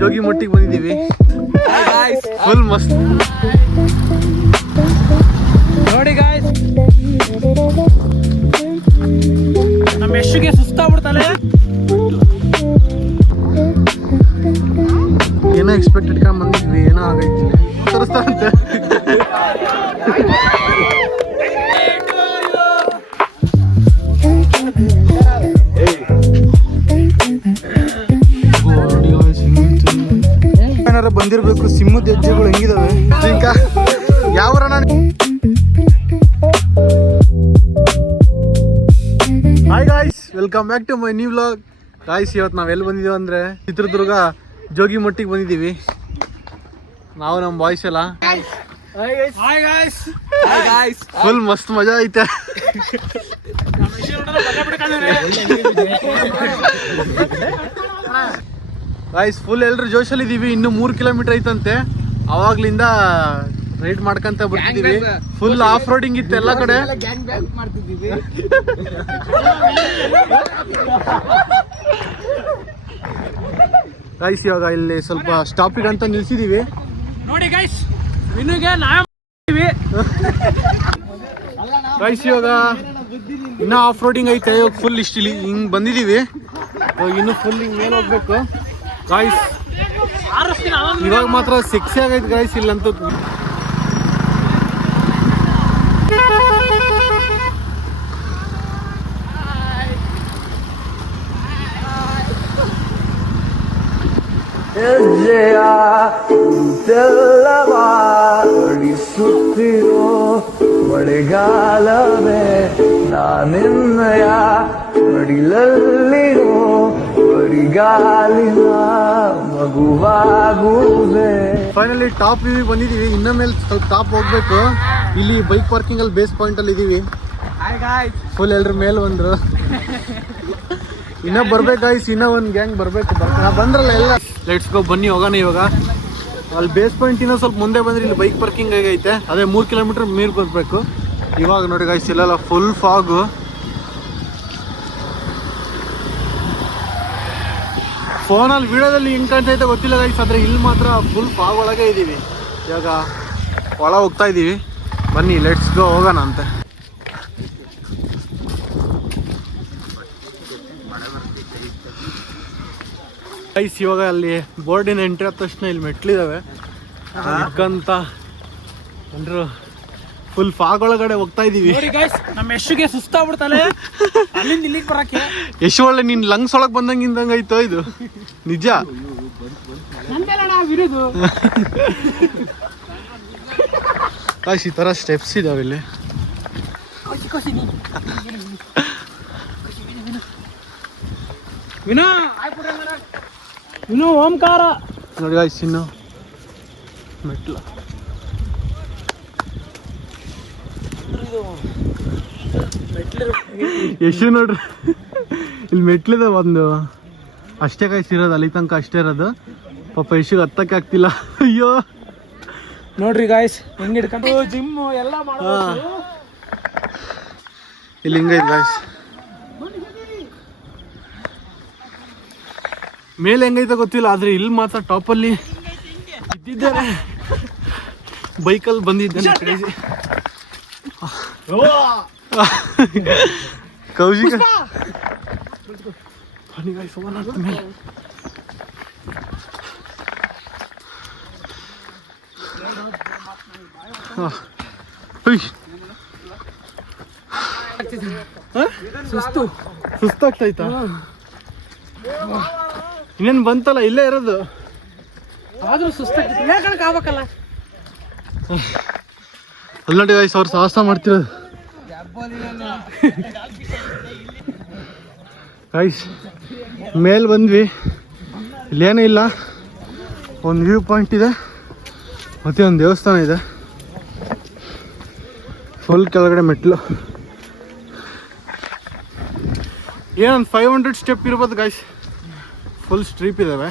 ಜೋಗಿ ಮಟ್ಟಿಗೆ ಬಂದಿದ್ದೀವಿ. ಫುಲ್ ಮಸ್ತ್ ನೋಡಿ ಗಾಯ್ಸ್, ನಮ್ಮ ಯಶುಗೆ ಸುಸ್ತಾಗ್ಬಿಡ್ತಾನೆ. ಏನೋ ಎಕ್ಸ್ಪೆಕ್ಟ್ ಇಟ್ಕೊಂಡ್ ಬಂದಿದ್ವಿ, ಏನೋ ಆಗೈತಿ ತೋರಿಸ್ತಾ ಅಂತೆ. ಏನಾರ ಬಂದಿರ್ಬೇಕು. ಸಿಂಹದ ಹೆಜ್ಜೆಗಳು ಹೆಂಗಿದಾವೆ ಯಾವ hi guys, welcome back to my new vlog. Guys, ಇವತ್ತು ನಾವೆಲ್ಲಿ ಬಂದಿದ್ದೀವಿ ಅಂದರೆ ಚಿತ್ರದುರ್ಗ ಜೋಗಿ ಮಟ್ಟಿಗೆ ಬಂದಿದ್ದೀವಿ. ನಾವು ನಮ್ಮ ಬಾಯ್ಸ್ ಎಲ್ಲ ಫುಲ್ ಮಸ್ತ್ ಮಜಾ ಐತೆ. ಗಾಯ್ಸ್, ಫುಲ್ ಎಲ್ಲರೂ ಜೋಶಲ್ಲಿ ಇದ್ದೀವಿ. ಇನ್ನೂ 3 ಕಿಲೋಮೀಟರ್ ಐತಂತೆ. ಅವಾಗ್ಲಿಂದ ರೈಡ್ ಮಾಡ್ಕೊಂತ ಬರ್ತಿದ್ದೀವಿ. ಫುಲ್ ಆಫ್ ರೋಡಿಂಗ್ ಇತ್ತು ಎಲ್ಲ ಕಡೆ. ಗೈಸ್, ಇವಾಗ ಇಲ್ಲಿ ಸ್ವಲ್ಪ ಸ್ಟಾಪಿಗೆ ಅಂತ ನಿಲ್ಸಿದೀವಿ. ನೋಡಿ ಗೈಸ್, ವಿನುಗೆ ನಾವೇ ಗೈಸ್, ಇವಾಗ ಇನ್ನೂ ಆಫ್ ರೋಡಿಂಗ್ ಐತೆ. ಇವಾಗ ಫುಲ್ ಇಷ್ಟಿಲಿ ಹಿಂಗ್ ಬಂದಿದೀವಿ. ಇನ್ನು ಫುಲ್ ಹಿಂಗ್ ಮೇಲೆ ಹೋಗ್ಬೇಕು. ಗಾಯ್ಸ್, ಇವಾಗ ಮಾತ್ರ ಸೆಕ್ಸಿ ಆಗೈತೆ ಗಾಯ್ಸ್ ಇಲ್ಲಂತೂ. ಸುತ್ತಿರೋ ಮಳೆಗಾಲವೇ ನಾನಿನ್ನಯ ಮಡಿಲಲ್ಲಿರೋ ಬರಿಗಾಲಿನ ಮಗುವಾಗುವೆ. ಫೈನಲಿ ಟಾಪ್ ವ್ಯೂ ಬಂದಿದೀವಿ. ಇನ್ನ ಮೇಲೆ ಸ್ವಲ್ಪ ಟಾಪ್ ಹೋಗ್ಬೇಕು. ಇಲ್ಲಿ ಬೈಕ್ ಪಾರ್ಕಿಂಗ್ ಅಲ್ಲಿ ಬೇಸ್ ಪಾಯಿಂಟ್ ಅಲ್ಲಿ ಇದೀವಿ. ಫುಲ್ ಎಲ್ರ ಮೇಲೆ ಬಂದ್ರು. ಇನ್ನ ಬರ್ಬೇಕು ಗಾಯ್ಸ್, ಇನ್ನ ಒಂದ್ ಗ್ಯಾಂಗ್ ಬರ್ಬೇಕು. ಬಂದ್ರಲ್ಲ ಎಲ್ಲ. ಲೆಟ್ಸ್ ಗೋ, ಬನ್ನಿ ಹೋಗೋಣ. ಇವಾಗ ಅಲ್ಲಿ ಬೇಸ್ ಪಾಯಿಂಟ್ ಇನ್ನೂ ಸ್ವಲ್ಪ ಮುಂದೆ ಬಂದ್ರೆ ಇಲ್ಲಿ ಬೈಕ್ ಪಾರ್ಕಿಂಗ್ ಆಗೈತೆ. ಅದೇ 3 ಕಿಲೋಮೀಟರ್ ಮೀರ್ ಬರ್ಬೇಕು. ಇವಾಗ ನೋಡಿ ಗಾಯ್ಸ್, ಇಲ್ಲೆಲ್ಲ ಫುಲ್ ಫಾಗು. ಫೋನಲ್ಲಿ ವಿಡಿಯೋದಲ್ಲಿ ಹೆಂಗ್ ಕಾಣ್ತೈತೆ ಗೊತ್ತಿಲ್ಲ ಗೈಸ್, ಆದ್ರೆ ಇಲ್ಲಿ ಮಾತ್ರ ಫುಲ್ ಫಾಗ್ ಒಳಗೆ ಇದೀವಿ. ಇವಾಗ ಒಳ ಹೋಗ್ತಾ ಇದೀವಿ. ಬನ್ನಿ ಲೆಟ್ಸ್ ಗೋ, ಹೋಗೋಣ ಅಂತೆ. ಗೈಸ್, ಇವಾಗ ಅಲ್ಲಿ ಬೋರ್ಡಿನ ಎಂಟ್ರಿ ಆದ ತಕ್ಷಣ ಇಲ್ಲಿ ಮೆಟ್ಲಿದಾವೆ ಅಂತ ಎಲ್ರು ಫುಲ್ ಫಾಗ್ ಒಳಗಡೆ ಹೋಗ್ತಾ ಇದೀವಿ. ನೋಡಿ ಗೈಸ್, ನಮ್ಮ ಯಶುಗೆ ಸುಸ್ತಾಗ್ಬಿಡ್ತಾನೆ ಅಲ್ಲಿಂದ ಇಲ್ಲಿಗೆ ಬರಕ್ಕೆ. ಎಷ್ಟು ಒಳ್ಳೆ ನಿನ್ ಲಂಗ್ಸ್ ಒಳಗ್ ಬಂದಂಗಿಂದಂಗ ಆಯ್ತು ಇದು ನಿಜ. ಈ ತರ ಸ್ಟೆಪ್ಸ್ ಇದಾವೆ ಇಲ್ಲಿ. ಇನ್ನು ಓಂಕಾರ ನೋಡಿ ಗಾಯ್ಸ್, ಇನ್ನು ಮೆಟ್ಲು. ಎಷ್ಟು ನೋಡ್ರಿ, ಇಲ್ಲಿ ಮೆಟ್ಲಿದ ಒಂದು ಅಷ್ಟೇ ಗಾಯ್ಸ್ ಇರೋದು. ಅಲ್ಲಿ ತನಕ ಅಷ್ಟೇ ಇರೋದು. ಪಾಪ ಯಶುಗೆ ಹತ್ತಕ್ಕೆ ಆಗ್ತಿಲ್ಲ. ಅಯ್ಯೋ ನೋಡ್ರಿ ಗಾಯ್ಸ್, ಹೆಂಗ್ ಹಿಡ್ಕೊಂಡು ಜಿಮ್ ಎಲ್ಲ ಮಾಡೋದು. ಇಲ್ಲಿ ಹಿಂಗೈತೆ ಗಾಯ್ಸ್. ಮೇಲೆ ಹೆಂಗೈತೆ ಗೊತ್ತಿಲ್ಲ, ಆದ್ರೆ ಇಲ್ಲಿ ಮಾತ್ರ ಟಾಪಲ್ಲಿ ಇದ್ದಿದ್ದಾರೆ. ಬೈಕಲ್ಲಿ ಬಂದಿದ್ದಾನೆ ಕ್ರೇಜಿ ಕೌಶಿಕ. ಬನ್ನಿ ಗಾಯ್ಸ್, ಹೋಗೋಣ ಮೇಲೆ. ಸುಸ್ತಾಗ್ತೈತಾ? ಇನ್ನೇನು ಬಂತಲ್ಲ, ಇಲ್ಲೇ ಇರೋದು. ಆದ್ರೂ ಸುಸ್ತಾಗ್ತೈತೆ ಆಗ್ಬೇಕಲ್ಲ. ಅಲ್ಲಿ ನೋಡಿ ಗಾಯ್ಸ್, ಅವ್ರು ಸಾಹಸ ಮಾಡ್ತಿರೋದು. ಗಾಯ್ಸ್, ಮೇಲೆ ಬಂದ್ವಿ. ಇಲ್ಲೇನೂ ಇಲ್ಲ, ಒಂದು ವ್ಯೂ ಪಾಯಿಂಟ್ ಇದೆ, ಮತ್ತೆ ಒಂದು ದೇವಸ್ಥಾನ ಇದೆ. ಫುಲ್ ಕೆಳಗಡೆ ಮೆಟ್ಲು. ಏನೊಂದು 500 ಸ್ಟೆಪ್ ಇರ್ಬೋದು ಗಾಯ್ಸ್. ಫುಲ್ ಸ್ಟ್ರೀಪ್ ಇದ್ದಾವೆ.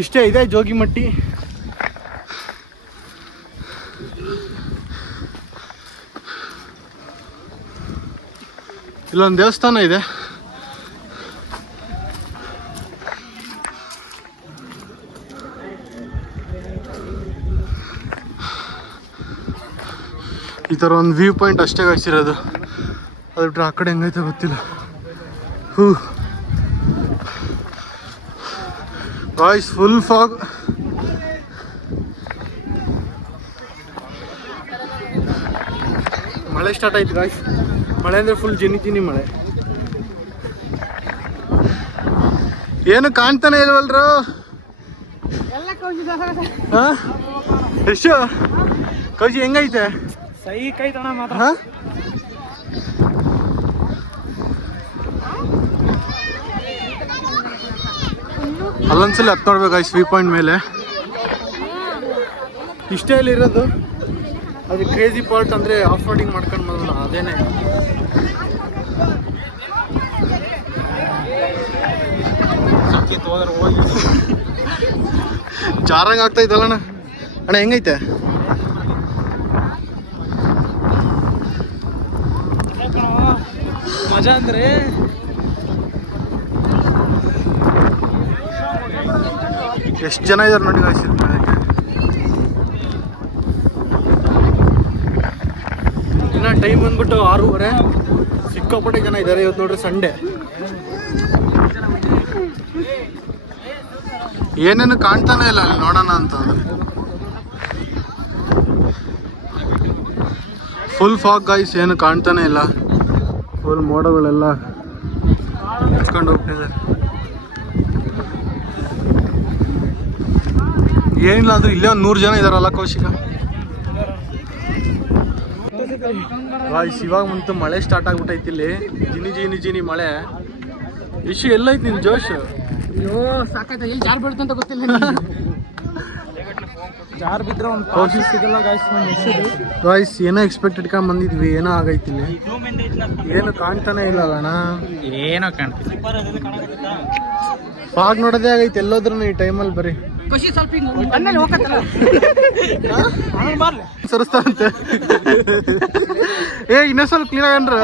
ಇಷ್ಟೇ ಇದೆ ಜೋಗಿಮಟ್ಟಿ. ಇಲ್ಲೊಂದು ದೇವಸ್ಥಾನ ಇದೆ. ಈ ಥರ ಒಂದು ವ್ಯೂ ಪಾಯಿಂಟ್ ಅಷ್ಟೇ ಗಾಯ್ಸಿರೋದು. ಅದು ಬಿಟ್ಟರೆ ಆ ಕಡೆ ಹೆಂಗೈತೆ ಗೊತ್ತಿಲ್ಲ. Guys full fog. ಮಳೆ ಸ್ಟಾರ್ಟ್ ಆಯ್ತು ಗಾಯ್ಸ್. ಮಳೆ ಅಂದರೆ ಫುಲ್ ಜಿನಿ ಮಳೆ. ಏನು ಕಾಣ್ತಾನೆ ಇಲ್ವಲ್ರು? ಎಷ್ಟು ಕೌಶಿ ಹೆಂಗೈತೆ? ಸಹಿ ಕೈತಣ ಮಾತ್ರ. ಅಲ್ಲೊಂದ್ಸಲ ಹತ್ತು ನೋಡ್ಬೇಕು ಗಾಯ್ಸ್ ವ್ಯೂ ಪಾಯಿಂಟ್ ಮೇಲೆ. ಇಷ್ಟೇ ಅಲ್ಲಿ ಇರೋದು. ಅದು ಕ್ರೇಜಿ ಪಾರ್ಟ್ ಅಂದರೆ ಆಫ್ ರೋಡಿಂಗ್ ಮಾಡ್ಕೊಂಡು ಬಂದಲ್ಲ ಅದೇನೆ. ಜಾರಂಗ್ ಆಗ್ತಾ ಇದ್ದಲ್ಲಣ್ಣ. ಅಣ್ಣ ಹೆಂಗೈತೆ? ಮಜಾ ಅಂದ್ರೆ ಎಷ್ಟು ಜನ ಇದಾರೆ ನೋಡಿ ಗಾಯ್ಸ್. ಇನ್ನು ಟೈಮ್ ಬಂದ್ಬಿಟ್ಟು 6:30. ಸಿಕ್ಕಾಪಟ್ಟೆ ಜನ ಇದ್ದಾರೆ ಇವತ್ತು ನೋಡ್ರಿ, ಸಂಡೇ. ಏನೇನು ಕಾಣ್ತಾನೆ ಇಲ್ಲ ಅಲ್ಲಿ ನೋಡೋಣ ಅಂತಂದ್ರೆ. ಫುಲ್ ಫಾಗ್ ಗಾಯ್ಸ್, ಏನು ಕಾಣ್ತಾನೆ ಇಲ್ಲ. ಫುಲ್ ಮೋಡಗಳೆಲ್ಲ ಎತ್ಕೊಂಡು ಹೋಗ್ತಿದೆ. ಏನಿಲ್ಲ ಅಂದ್ರೆ ಇಲ್ಲೇ ಒಂದು 100 ಜನ ಇದಾರಲ್ಲ ಕೌಶಿಕ. ಗಾಯ್ಸ್ ಇವಾಗ ಮುಂತು ಮಳೆ ಸ್ಟಾರ್ಟ್ ಆಗ್ಬಿಟ್ಟೈತಿ ಇಲ್ಲಿ. ಜಿನಿ ಮಳೆ. ಇಶ್ಯೂ ಎಲ್ಲೈತಿ ನಿನ್ ಜೋಶ್? ಅಯ್ಯೋ ಸಾಕಾಯ್ತು. ಎಲ್ಲಿ ಜಾರ್ ಬೀಳ್ತು ಅಂತ ಗೊತ್ತಿಲ್ಲ. ಜಾರ್ ಬಿದ್ರೆ ಒಂದು ಕೌಶಿ ಸಿಗಲ್ಲ ಗಾಯ್ಸ್. ಗಾಯ್ಸ್ ಏನೋ ಎಕ್ಸ್ಪೆಕ್ಟ್ ಇಟ್ಕೊಂಡ್ ಬಂದಿದ್ವಿ, ಏನೋ ಆಗೈತಿ ಇಲ್ಲಿ. ಏನು ಕಾಣ್ತಾನೆ ಇಲ್ಲ ಅಣ್ಣ. ಏನೋ ಕಾಣ್ತಿಲ್ಲ. ಫಾಗ್ ನೋಡೋದೇ ಆಗೈತಿ ಎಲ್ಲೋದ್ರು ಈ ಟೈಮಲ್ಲಿ. ಬರೀ ಖುಷಿ ಸ್ವಲ್ಪ ಸರಿಸ್ತಾರಂತೆ. ಏ ಇನ್ನೂ ಸ್ವಲ್ಪ ಕ್ಲೀನ್ ಆಗನ್ರ.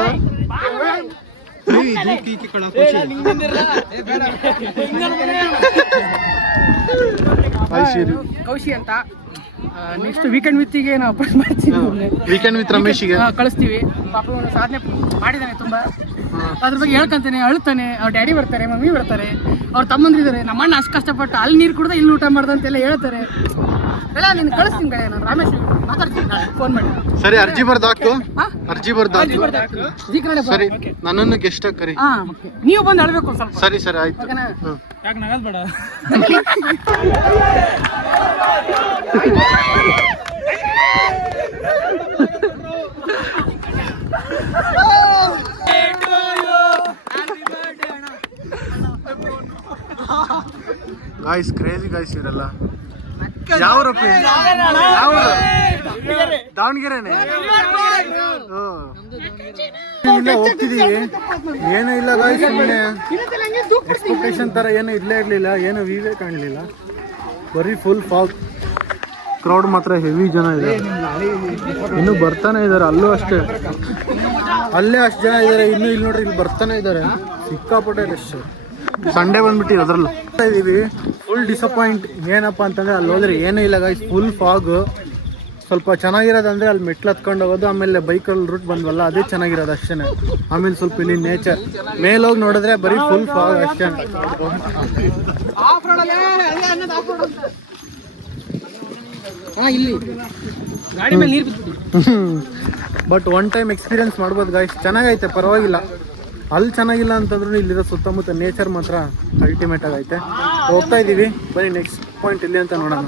ಕೌಶಿ ಅಂತ ನೆಕ್ಸ್ಟ್ ವೀಕೆಂಡ್ ವಿತ್ಗೆ ನಾವು ಅಪ್ಲೋಡ್ ಮಾಡ್ತೀವಿ. ವೀಕೆಂಡ್ ವಿತ್ ರಮೇಶಿಗೆ ಕಳಿಸ್ತೀವಿ. ಪಾಪ ಒಂದು ಸಾಧನೆ ಮಾಡಿದ್ದಾನೆ ತುಂಬ. ಅದ್ರ ಬಗ್ಗೆ ಹೇಳ್ಕೊಂತಾನೆ, ಅಳ್ತಾನೆ. ಅವ್ರ ಡ್ಯಾಡಿ ಬರ್ತಾರೆ, ಮಮ್ಮಿ ಬರ್ತಾರೆ, ಅವ್ರ ತಮ್ಮಂದ್ರಿದ್ದಾರೆ. ನಮ್ಮ ಅಣ್ಣ ಅಷ್ಟು ಕಷ್ಟಪಟ್ಟು ಅಲ್ಲಿ ನೀರು ಕುಡ್ದ ಇಲ್ಲಿ ಊಟ ಮಾಡ್ದ ಅಂತೆಲ್ಲ ಹೇಳ್ತಾರೆ. ಎಲ್ಲ ನೀನು ಕಳಿಸ್ತೀನಿ ಕಡೆ. ನಾನು ರಮೇಶ್ ಮಾತಾಡ್ತೀನಿ, ಫೋನ್ ಮಾಡಿ. ಸರಿ ಅರ್ಜಿ ಬರ್ದು ಹಾಕು. ಅರ್ಜಿ ಬರ್ದು ಹಾಕು. ಸರಿ ನನ್ನನ್ನು ಗೆಸ್ಟ್ ಆಗಿ ಕರಿ. ನೀವು ಬಂದು ಅಳ್ಬೇಕು ಒಂದು ಸ್ವಲ್ಪ. ಸರಿ ಆಯ್ತು. ಯಾಕೆ ನಗದ್ ಬೇಡ. ಗಾಯ್ಸ್ ಕ್ರೇಜಿ ಗಾಯ್ಸ್ ಇವರೆಲ್ಲ. ಯಾವ ದಾವಣಗೆರೆನೆ ಹೋಗ್ತಿದೀವಿ. ಏನೂ ಇಲ್ಲ ಗಾಯ್ಸ್, ಸುಮ್ಮನೆ ಎಕ್ಸ್ಪೆಕ್ಟೇಷನ್ ತರ ಏನೂ ಇಲ್ಲೇ ಇರ್ಲಿಲ್ಲ. ಏನೂ ವ್ಯೂವೇ ಕಾಣಲಿಲ್ಲ. ಬರೀ ಫುಲ್ ಫಾಗ್. ಕ್ರೌಡ್ ಮಾತ್ರ ಹೆವಿ ಜನ ಇದೆ. ಇನ್ನೂ ಬರ್ತಾನೆ ಇದ್ದಾರೆ. ಅಲ್ಲೂ ಅಷ್ಟೇ, ಅಲ್ಲೇ ಅಷ್ಟು ಜನ ಇದ್ದಾರೆ. ಇನ್ನೂ ಇಲ್ಲಿ ನೋಡ್ರಿ, ಇಲ್ಲಿ ಬರ್ತಾನೆ ಇದ್ದಾರೆ. ಸಿಕ್ಕಾಪಟ್ಟೆ ರಶ್. ಸಂಡೇ ಬಂದ್ಬಿಟ್ಟು ಅದ್ರಲ್ಲೂ ಇದೀವಿ. Full disappoint. ಏನಪ್ಪ ಅಂತಂದ್ರೆ ಅಲ್ಲಿ ಹೋದ್ರೆ ಏನೂ ಇಲ್ಲ ಗಾಯ್ಸ್, ಫುಲ್ ಫಾಗ್. ಸ್ವಲ್ಪ ಚೆನ್ನಾಗಿರೋದಂದ್ರೆ ಅಲ್ಲಿ ಮೆಟ್ಲು ಹತ್ಕೊಂಡು ಹೋಗೋದು, ಆಮೇಲೆ ಬೈಕಲ್ಲಿ ರೂಟ್ ಬಂದ್ವಲ್ಲ ಅದೇ ಚೆನ್ನಾಗಿರೋದು ಅಷ್ಟೇ. ಆಮೇಲೆ ಸ್ವಲ್ಪ ಇಲ್ಲಿ ನೇಚರ್ ಮೇಲೋಗಿ ನೋಡಿದ್ರೆ ಬರೀ ಫುಲ್ ಫಾಗ್ ಅಷ್ಟೇ. ಇಲ್ಲಿ ಗಾಡಿ ಮೇಲೆ ನೀರು ಬಿದ್ಬಿಟ್ಟು. ಬಟ್ ಒನ್ ಟೈಮ್ ಎಕ್ಸ್ಪೀರಿಯನ್ಸ್ ಮಾಡ್ಬೋದು ಗಾಯ್ಸ್, ಚೆನ್ನಾಗೈತೆ, ಪರವಾಗಿಲ್ಲ. ಅಲ್ಲಿ ಚೆನ್ನಾಗಿಲ್ಲ ಅಂತಂದ್ರೂ ಇಲ್ಲಿರೋ ಸುತ್ತಮುತ್ತ ನೇಚರ್ ಮಾತ್ರ ಅಲ್ಟಿಮೇಟ್ ಆಗೈತೆ. ಹೋಗ್ತಾ ಇದ್ದೀವಿ, ಬರೀ ನೆಕ್ಸ್ಟ್ ಪಾಯಿಂಟ್ ಇಲ್ಲಿ ಅಂತ ನೋಡೋಣ.